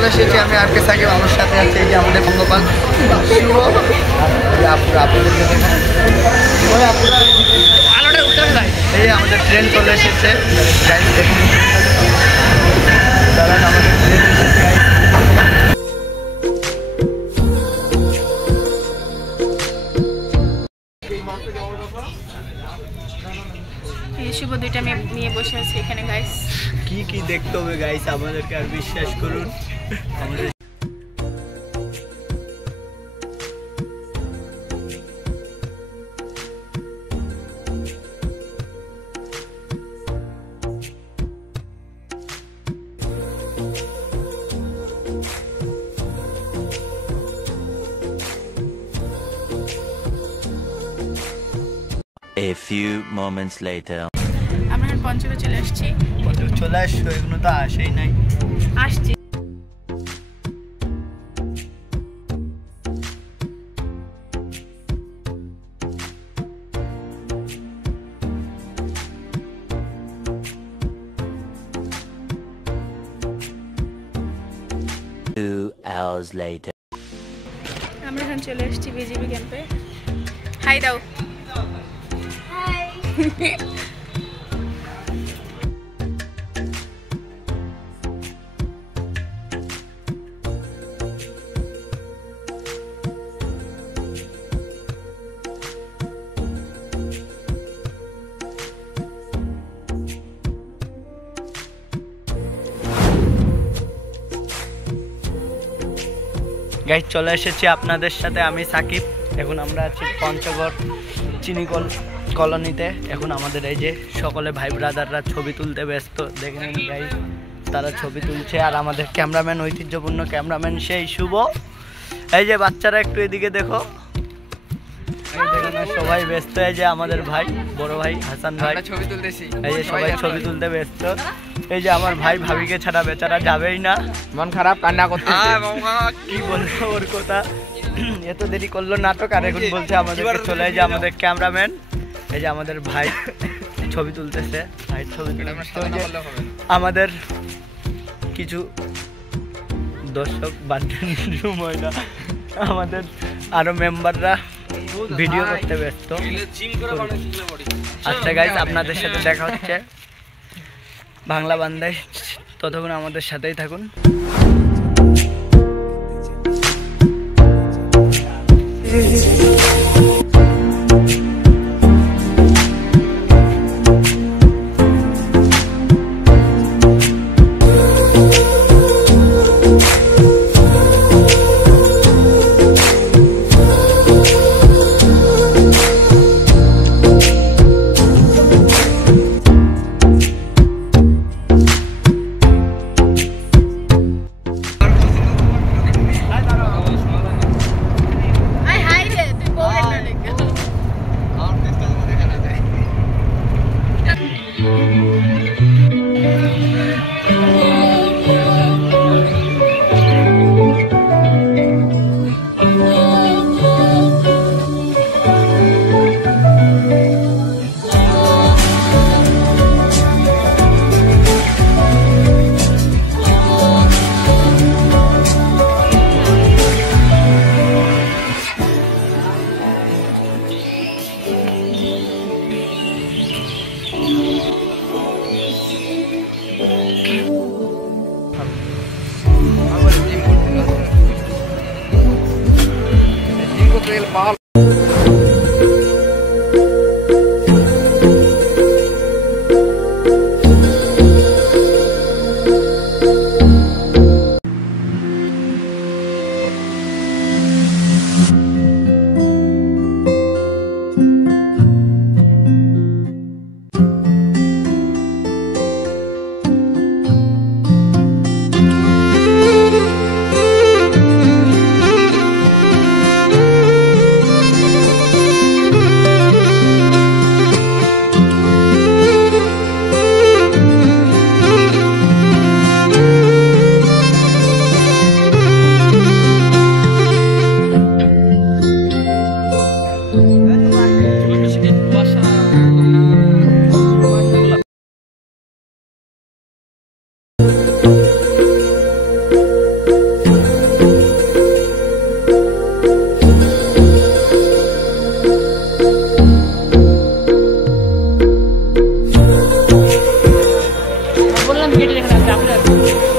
চলে এসেছি আমি আর কে সাকিব, আমার সাথে আছে এই যে আমাদের পঙ্গপাল এই আমাদের ট্রেন চলে এসেছে। দাঁড়ান, আমাদের ট্রেন এসেছে। শুভ দুইটা মেয়ে নিয়ে বসে আছে এখানে গাইস। কি কি দেখতে হবে গাইস, আমাদেরকে আর বিশ্বাস করুন। আমাদের A few moments later. আমরা এখন পঞ্চগড় চলে আসছি। চলে আসছো, এগুলো তো আসেই নাই। আসছি। Two hours later. আমরা এখন চলে আসছি বিজিবি ক্যাম্পে। হাই দাও। হাই। গাইস চলে এসেছি আপনাদের সাথে, আমি সাকিব। এখন আমরা আছি পঞ্চগড় চিনি কলোনিতে। এখন আমাদের এই যে সকলে ভাই ব্রাদাররা ছবি তুলতে ব্যস্ত, দেখেন গাইস তারা ছবি তুলছে। আর আমাদের ক্যামেরাম্যান, ঐতিহ্যপূর্ণ ক্যামেরাম্যান সেই শুভ। এই যে বাচ্চারা একটু এদিকে দেখো, সবাই ব্যস্ত। এই যে আমাদের ভাই, বড় ভাই হাসান ভাই ছবি তুলতেছি। এই যে সবাই ছবি তুলতে ব্যস্ত। এই যে আমার ভাই ভাবিকে ছাড়া বেচারা যাবেই না, মন খারাপ, কান্না করতে। কি বলবো ওর কথা, এত দেরি করলো নাটক। আর এখন বলছে আমাদেরকে চলে যায় আমাদের ক্যামেরাম্যান। এই যে আমাদের ভাই ছবি তুলতেছে, ভাই ছবি আমাদের কিছু দর্শক মহিলা, আমাদের আরো মেম্বাররা ভিডিও করতে ব্যস্ত। আচ্ছা গাইস, আপনাদের সাথে দেখা হচ্ছে বাংলা বান্দায়, ততক্ষণ আমাদের সাথেই থাকুন। এখানে আছে, আপনি আসবেন।